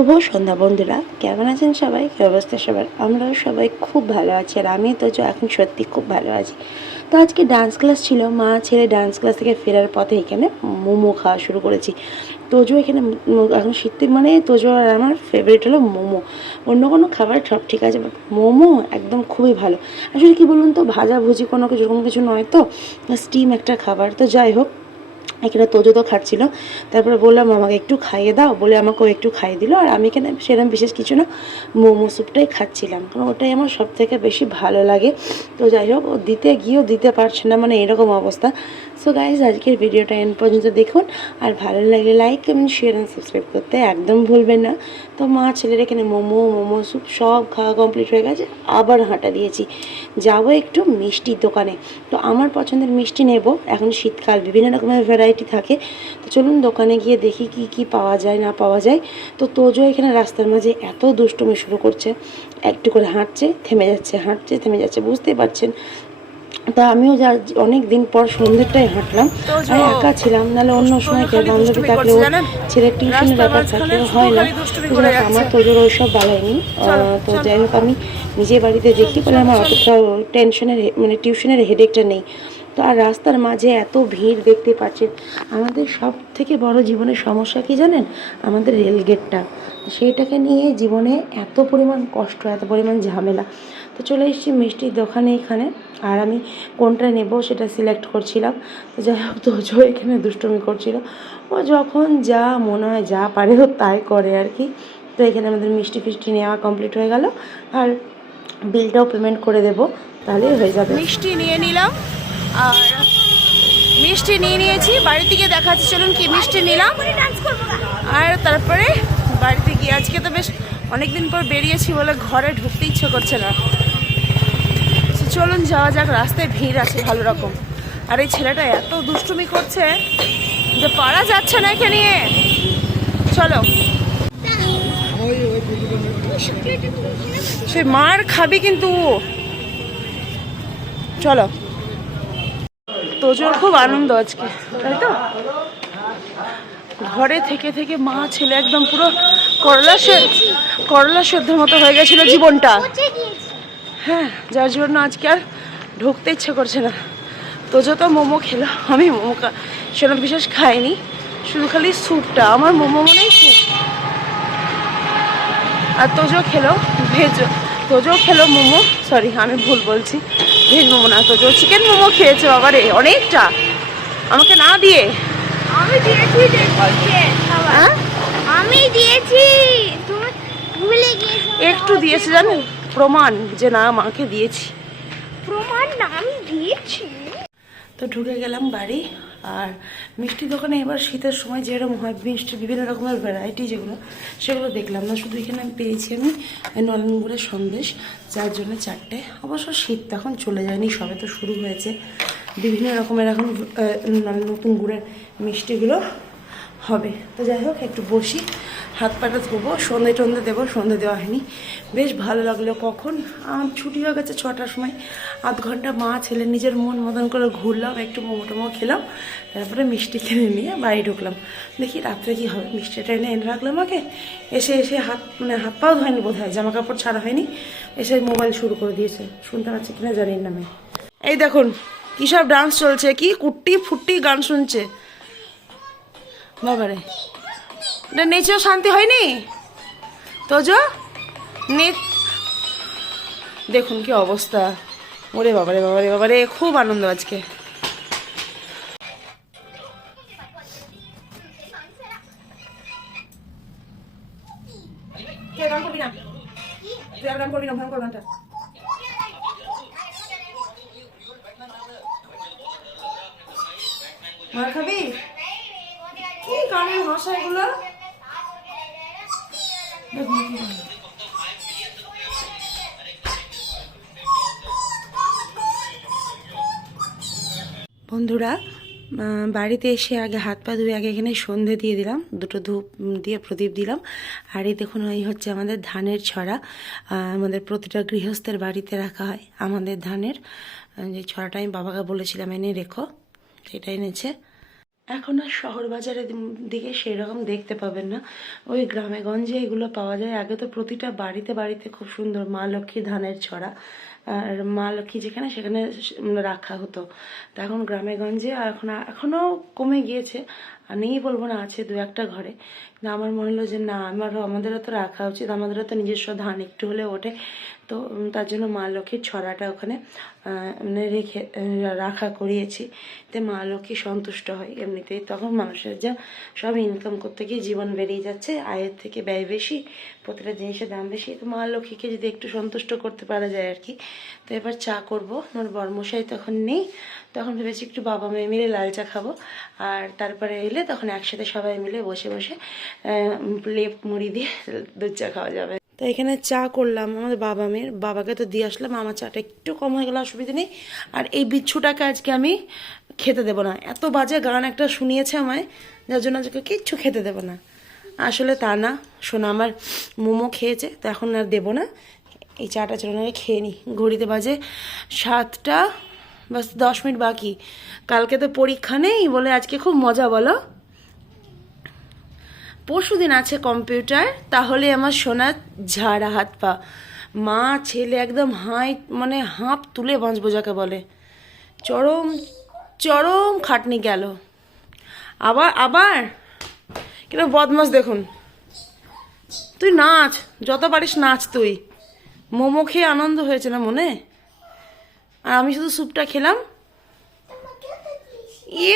শুভ সন্ধ্যা বন্ধুরা, কেমন আছেন সবাই? কি অবস্থা সবার? আমরাও সবাই খুব ভালো আছি আর আমি তো এখন সত্যি খুব ভালো আছি। তো আজকে ডান্স ক্লাস ছিল, মা ছেলে ডান্স ক্লাস থেকে ফেরার পথে এখানে মোমো খাওয়া শুরু করেছি। তোজো এখানে এখন শীতের মানে তোজো আর আমার ফেভারিট হলো মোমো। অন্য কোনো খাবার সব ঠিক আছে বাট মোমো একদম খুবই ভালো। আসলে কি বলুন তো ভাজা ভুজি কোনো কিছু কোনো কিছু নয় তো স্টিম একটা খাবার। তো যাই হোক এখানে তোজো তো খাচ্ছিলো তারপরে বললাম, আমাকে একটু খাইয়ে দাও। বলে আমাকেও একটু খাইয়ে দিল। আর আমি এখানে সেরকম বিশেষ কিছু না, মোমো স্যুপটাই খাচ্ছিলাম। কারণ ওটাই আমার সব থেকে বেশি ভালো লাগে। তো যাই হোক দিতে গিয়েও দিতে পারছে না মানে এরকম অবস্থা। সো গাইজ আজকের ভিডিওটা এন পর্যন্ত দেখুন। আর ভালো লাগলে like comment share and subscribe করতে একদম ভুলবেন না। তো মা, ছেলের এখানে মোমো মোমো স্যুপ সব খাওয়া কমপ্লিট হয়ে গেছে। আবার হাঁটা দিয়েছি। যাব একটু মিষ্টির দোকানে। তো আমার পছন্দের মিষ্টি নেব। এখন শীতকাল, বিভিন্ন রকমের ভ্যারাইটি থাকে। তো চলুন দোকানে গিয়ে দেখি কি কি পাওয়া যায়, না পাওয়া যায়। তো তোজো এখানে রাস্তার মাঝে এত দুষ্টুমি শুরু করছে। একটু করে হাঁটছে, থেমে যাচ্ছে, হাঁটছে, থেমে যাচ্ছে, বুঝতেই পারছেন। তা আমিও যা অনেক দিন পর সন্ধ্যেরটাই হাঁটলাম। আমি একা ছিলাম নাহলে অন্য সময় কেউ বান্ধবী থাকলে ছেলের টিউশনের ব্যাপার থাকলে হয় না। আমার যাচ্ছে। তোজোর ওইসব বাড়ায়নি তো। যাই হোক আমি নিজে বাড়িতে দেখি বলে আমার অতটা টেনশনের মানে টিউশনের হেডেকটা নেই। তো আর রাস্তার মাঝে এত ভিড় দেখতে পাচ্ছেন। আমাদের সব থেকে বড় জীবনের সমস্যা কি জানেন? আমাদের রেলগেটটা। সেইটাকে নিয়ে জীবনে এত পরিমাণ কষ্ট এত পরিমাণ ঝামেলা। তো চলে এসেছি মিষ্টির দোকানে এখানে। আর আমি কোনটা নেব সেটা সিলেক্ট করছিলাম। তো যাই হোক তোজো এখানে দুষ্টুমি করছিল। ও যখন যা মনে হয় যা পারে ও তাই করে আর কি। তো এখানে আমাদের মিষ্টি ফিষ্টি নেওয়া কমপ্লিট হয়ে গেল। আর বিলটাও পেমেন্ট করে দেবো, তাহলেই হয়ে যাবে। মিষ্টি নিয়ে নিলাম। আর মিষ্টি নিয়ে নিয়েছি বাড়ি থেকে দেখাচ্ছি। চলুন কি মিষ্টি নিলাম। আর তারপরে বাড়িতে গিয়ে, আজকে তো বেশ অনেকদিন পর বেরিয়েছি বলে ঘরে ঢুকতে ইচ্ছে করছে না। তো চলুন যাওয়া যাক, রাস্তায় ভিড় আছে ভালো রকম। আর এই ছেলেটা এত দুষ্টুমি করছে যে পারা যাচ্ছে না এখানে। নিয়ে চলো। সে মার খাবি কিন্তু। চলো। তোজোর খুব আনন্দ আজকে, তাই তো? ঘরে থেকে থেকে মা, ছেলে একদম পুরো করলা করলা সেদ্ধ মতো হয়ে গেছিল জীবনটা। হ্যাঁ যার জন্য আজকে আর ঢুকতে ইচ্ছে করছে না। তো মোমো খেলো আমি মোমো সেরকম বিশেষ খাইনি শুধু খালি স্যুপটা আমার মোমো মনেই স্যুপ। আর তোজো খেলো ভেজ তোজো খেলো মোমো সরি আমি ভুল বলছি ভেজ মোমো না তোজো চিকেন মোমো খেয়েছে বাবারে অনেকটা। আমাকে না দিয়ে? আমি দিয়েছি হ্যাঁ? আমি দিয়েছি তুমি ভুলে গিয়েছো। একটু দিয়েছে জানেন প্রমাণ যে না মাকে দিয়েছি। প্রমাণ না আমি দিয়েছি। তো ঢুকে গেলাম বাড়ি আর মিষ্টি দোকানে এবার শীতের সময় যেরকম হয় মিষ্টি বিভিন্ন রকমের ভ্যারাইটি যেগুলো সেগুলো দেখলাম না। শুধু এখানে পেয়েছি আমি নলেন গুড়ের সন্দেশ যার জন্য চারটে। অবশ্য শীত তো এখন চলে যায়নি সবে তো শুরু হয়েছে। বিভিন্ন রকমের এখন নতুন গুড়ের মিষ্টিগুলো হবে। তো যাই হোক একটু বসি। হাত পাটা ধোবো, সন্ধে টন্ধে দেবো, সন্ধে দেওয়া হয়নি। বেশ ভালো লাগল কখন। ছুটি হয়ে গেছে ছটার সময়। আধ ঘণ্টা মা, ছেলে নিজের মন মতন করে ঘুরলাম, একটু মোমো টোমো খেলাম, তারপরে মিষ্টি কিনে নিয়ে বাড়ি ঢুকলাম। দেখি রাত্রে কি হবে। মিষ্টিটা এনে এনে রাখলাম আমাকে। এসে এসে হাত মানে হাত পাও ধোয়নি বোধ হয় জামা কাপড় ছাড়া হয়নি। এসে মোবাইল শুরু করে দিয়েছে। শুনতে পাচ্ছি কিনা জানি না আমি। এই দেখুন, কী সব ডান্স চলছে, কি কুট্টি ফুট্টি গান শুনছে। বাবারে। এটা নেচেও শান্তি হয়নি? তোজো, নে দেখুন কি অবস্থা। ওরে বাবারে বাবারে বাবারে, খুব আনন্দ আজকে। মার খাবি? কি গানের ভাষা এগুলো? বন্ধুরা বাড়িতে এসে আগে হাত পা ধুয়ে আগে এখানে সন্ধে দিয়ে দিলাম, দুটো ধূপ দিয়ে প্রদীপ দিলাম। আর এই দেখুন ওই হচ্ছে আমাদের ধানের ছড়া। আমাদের প্রতিটা গৃহস্থের বাড়িতে রাখা হয় আমাদের ধানের। যে ছড়াটা আমি বাবাকে বলেছিলাম, এনে রেখো, সেটা এনেছে। এখন আর শহর বাজারের দিকে সেরকম দেখতে পাবেন না। ওই গ্রামে গঞ্জে এগুলো পাওয়া যায়। আগে তো প্রতিটা বাড়িতে বাড়িতে খুব সুন্দর মা লক্ষ্মী ধানের ছড়া। আর মা লক্ষ্মী যেখানে সেখানে রাখা হতো। তা এখন গ্রামে গঞ্জে এখন এখনও কমে গিয়েছে। আর নেই বলব না, আছে দু একটা ঘরে। কিন্তু আমার মনে হলো যে না, আমারও, আমাদেরও তো রাখা উচিত। আমাদেরও তো নিজস্ব ধান, একটু হলে ওঠে। তো তার জন্য মা লক্ষ্মীর ছড়াটা ওখানে মানে রেখে রাখা করিয়েছি তে মা লক্ষ্মী সন্তুষ্ট হয় এমনিতেই। তখন মানুষের যা সব ইনকাম করতে গিয়ে জীবন বেরিয়ে যাচ্ছে, আয়ের থেকে ব্যয় বেশি, প্রতিটা জিনিসের দাম বেশি। তো মা লক্ষ্মীকে যদি একটু সন্তুষ্ট করতে পারা যায় আর কি, তো এবার চা করব। আমার বর্মশাই তখন নেই, তখন ভেবেছি একটু বাবা মেয়ে মিলে লাল চা খাব। আর তারপরে এলে তখন একসাথে সবাই মিলে বসে বসে লেপ মুড়ি দিয়ে দুধ চা খাওয়া যাবে। তো এখানে চা করলাম আমাদের বাবা মেয়ের। বাবাকে তো দিয়ে আসলাম, আমার চাটা একটু কম হয়ে গেলে, অসুবিধা নেই। আর এই বিচ্ছুটাকে আজকে আমি খেতে দেবো না। এত বাজে গান একটা শুনিয়েছে আমায়, যার জন্য আজকে কিচ্ছু খেতে দেবো না। আসলে তা না শোনা আমার মোমো খেয়েছে, তো এখন আর দেবো না। এই চাটা আগে খেয়ে নিই ঘড়িতে বাজে সাতটা, বাস দশ মিনিট বাকি। কালকে তো পরীক্ষা নেই বলে আজকে খুব মজা, বলো? পরশু দিন আছে কম্পিউটার, তাহলে আমার সোনা ঝাড়া হাত পা। মা, ছেলে একদম হাই মানে হাঁপ তুলে বাঁচবো যাকে বলে। চরম চরম খাটনি গেল। আবার আবার? কিরম বদমাস দেখুন। তুই নাচ, যত পারিস নাচ তুই। মোমো খেয়ে আনন্দ হয়েছে না মনে? আর আমি শুধু স্যুপটা খেলাম।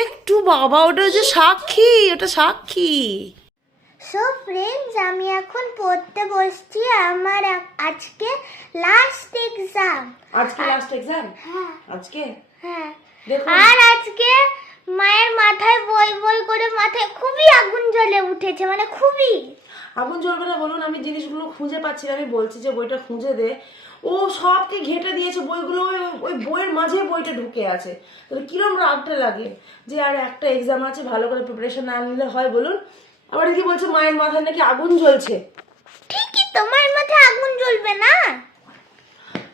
একটু বাবা, ওটা যে সাক্ষী, ওটা সাক্ষী। সো ফ্রেন্ডস আমি এখন পড়তে বসছি আমার আজকে লাস্ট এক্সাম আজকে লাস্ট এক্সাম হ্যাঁ। আজকে? হ্যাঁ। আর আজকে মায়ের মাথায় বই বই করে মাথায় খুবই আগুন জ্বলে উঠেছে মানে খুবই। আগুন জ্বলবে না বলুন আমি জিনিসগুলো খুঁজে পাচ্ছি না আমি বলছি যে বইটা খুঁজে দে। ও সবকে ঘেটে দিয়েছে বইগুলো ওই- ওই বইয়ের মাঝে বইটা ঢুকে আছে। তাহলে কিরম রাগটা লাগে যে আর একটা এক্সাম আছে ভালো করে প্রিপারেশন না নিলে হয় বলুন। আবার কি বলছে মায়ের মাথায় নাকি আগুন জ্বলছে। ঠিকই তোমার মাথায় আগুন জ্বলবে না।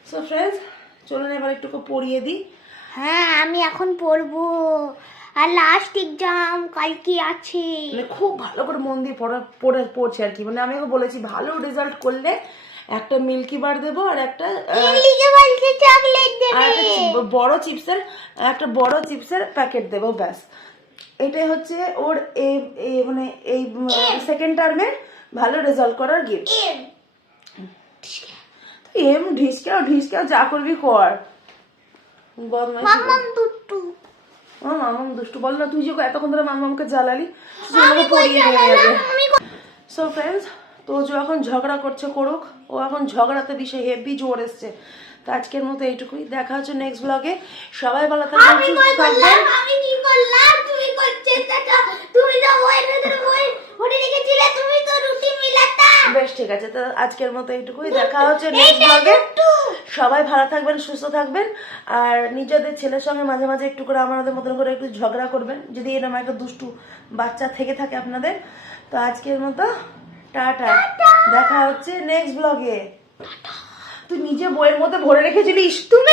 সো ফ্রেন্ডস চলুন এবার একটু পড়িয়ে দিই। হ্যাঁ আমি এখন পড়ব। আর লাস্ট এক্সাম কালকে আছে। মানে খুব ভালো করে মন দিয়ে পড়া পড়ে পড়ছে আর কি। মানে আমি বলেছি ভালো রেজাল্ট করলে একটা মিল্কি বার দেবো আর একটা লিখে বলছে চকলেট দেবে? একটা বড় চিপসের একটা বড় চিপসের প্যাকেট দেবো ব্যাস। এটাই হচ্ছে ওর এই মানে এই সেকেন্ড টার্মের ভালো রেজাল্ট করার গিফট এম। ঢিসকাও ঢিসকাও যা করবি কর। মামাম দুষ্টু। বল না তুই যে এতক্ষণ ধরে মামামকে জ্বালালি তুই পড়িয়ে নিয়ে যাবে সো ফ্রেন্ডস তো যে এখন ঝগড়া করছে করুক ও এখন ঝগড়াতে বিষয়ে হেভি জোর এসছে। তো আজকের মতো এইটুকুই। দেখা হচ্ছে নেক্সট ব্লগে সবাই ভালো থাকবেন সুস্থ থাকবেন। আমি কি করলাম তুমি করছে তুমি তো ওই রেখেছিলে তুমি তো রুটি মিলাতা। বেশ ঠিক আছে তো আজকের মতো এইটুকুই। দেখা হচ্ছে নেক্সট ব্লগে সবাই ভালো থাকবেন সুস্থ থাকবেন। আর নিজেদের ছেলের সঙ্গে মাঝে মাঝে একটু করে আমাদের মতন করে একটু ঝগড়া করবেন যদি এরকম একটা দুষ্টু বাচ্চা থেকে থাকে আপনাদের। তো আজকের মতো টাটা। দেখা হচ্ছে নেক্সট ব্লগে তুই নিজে বইয়ের মধ্যে ভরে রেখেছিলিস? তুমি